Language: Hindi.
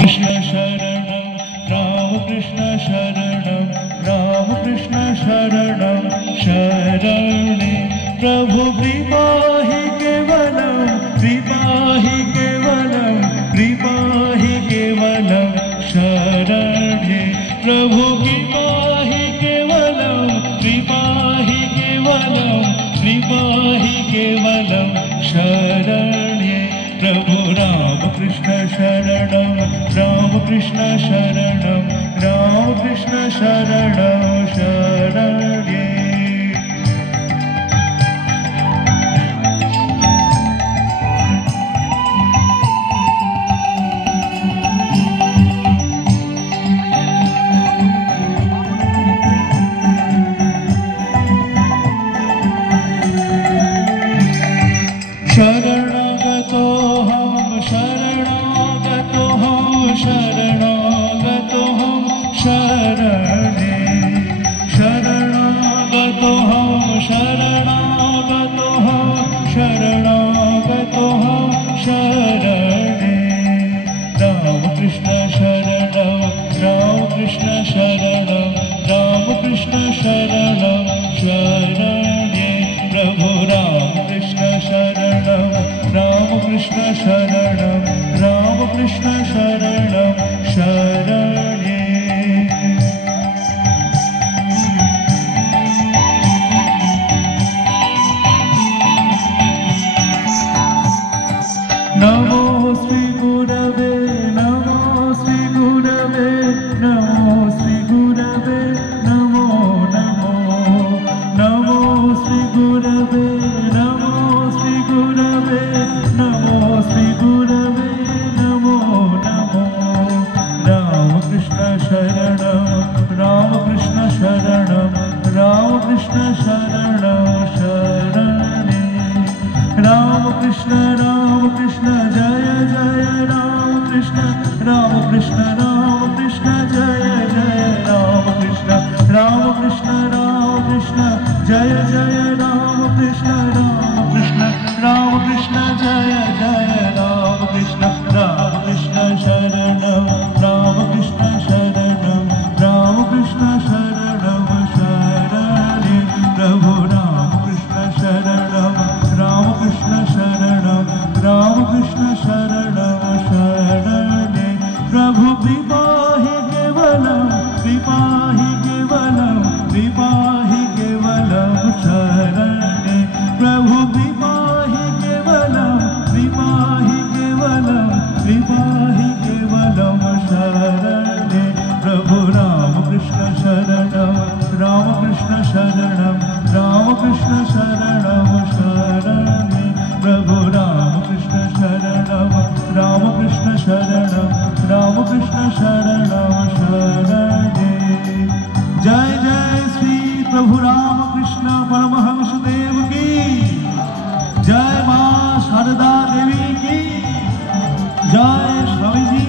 कृष्ण शरणं राम कृष्ण शरणं राम कृष्ण शरणं शरणे प्रभु कृपा हि केवलं कृपा हि केवलं कृपा हि केवलं शरणे प्रभु कृपा हि केवलं कृपा हि केवलं कृपा हि केवलं शरणे प्रभु राम कृष्ण शरणं राम कृष्ण शरणं राम कृष्ण शरणं शरणे शरणागतो हम शरणागतो हम शरणागतो हम शरणे शरणागतो हम शरणागतो हम शरणागतो हम शरणे राम कृष्ण शरणं राम कृष्ण शरणं राम कृष्ण शरणं शरणे प्रभु राम कृष्ण शरणं राम कृष्ण शरणं राम कृष्ण शरणं शरणे नमो श्री गुरवे नमो श्री गुरवे नमो श्री गुरवे नमो नमो नमो श्री गुरवे नमो श्री गुरवे नमो श्री गुरवे नमो नमो राम कृष्ण शरणं राम कृष्ण शरणं राम कृष्ण शरणं शरणे राम कृष्ण जय जय राम कृष्ण जय जय राम कृष्ण जय जय राम कृष्ण जय जय राम कृष्ण शरणं राम कृष्ण शरणं राम कृष्ण शरणं शरणे प्रभु राम कृष्ण शरणं राम कृष्ण शरणं राम कृष्ण शरणं शरणे प्रभु कृपा हि केवलं कृपा हि केवलं कृपा हि केवलं शरणे प्रभु कृपा हि केवलं कृपा हि केवलं कृपा हि केवलं शरणे प्रभु राम कृष्ण शरणं राम कृष्ण शरणं राम कृष्ण शरणं शरणे प्रभु राम कृष्ण शरणं राम कृष्ण शरणं राम कृष्ण शरणं शरणे जय जय श्री प्रभु राम कृष्ण परमहंस देव की जय मां शारदा देवी की जय स्वामी जी